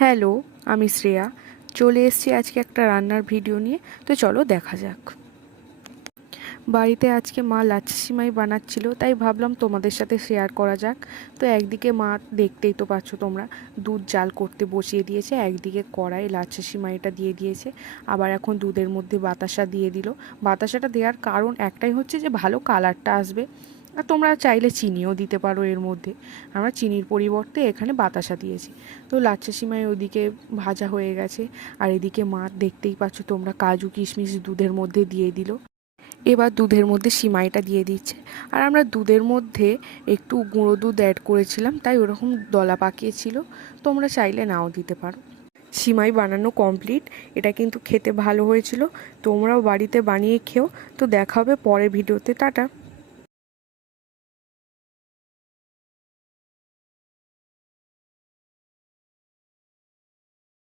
Hello, আমি শ্রেয়া। চলে এসেছি আজকে একটা রান্নার ভিডিও নিয়ে। তো চলো দেখা যাক। বাড়িতে আজকে মা লাচ্ছা সিমাই বানাচ্ছিল, তাই ভাবলাম তোমাদের সাথে শেয়ার করা যাক। তো একদিকে মা, দেখতেই তো পাচ্ছ তোমরা, দুধ জাল করতে বসিয়ে দিয়েছে, একদিকে কড়াই লাচ্ছা সিমাইটা দিয়ে দিয়েছে, আবার এখন দুধের মধ্যে বাতাসা দিয়ে দিল। বাতাসাটা দেওয়ার কারণ একটাই হচ্ছে যে ভালো কালারটা আসবে। আর তোমরা চাইলে চিনিও দিতে পারো এর মধ্যে। আমরা চিনির পরিবর্তে এখানে বাতাসা দিয়েছি। তো লাচ্ছা সিমাই ওদিকে ভাজা হয়ে গেছে, আর এদিকে মা, দেখতেই পাচ্ছ তোমরা, কাজু কিশমিশ দুধের মধ্যে দিয়ে দিল। এবার দুধের মধ্যে সিমাইটা দিয়ে দিচ্ছে। আর আমরা দুধের মধ্যে একটু গুঁড়ো দুধ অ্যাড করেছিলাম, তাই ওরকম দলা পাকিয়েছিল। তোমরা চাইলে নাও দিতে পারো। সিমাই বানানো কমপ্লিট। এটা কিন্তু খেতে ভালো হয়েছিল। তোমরাও বাড়িতে বানিয়ে খেও। তো দেখা হবে পরের ভিডিওতে। টাটা।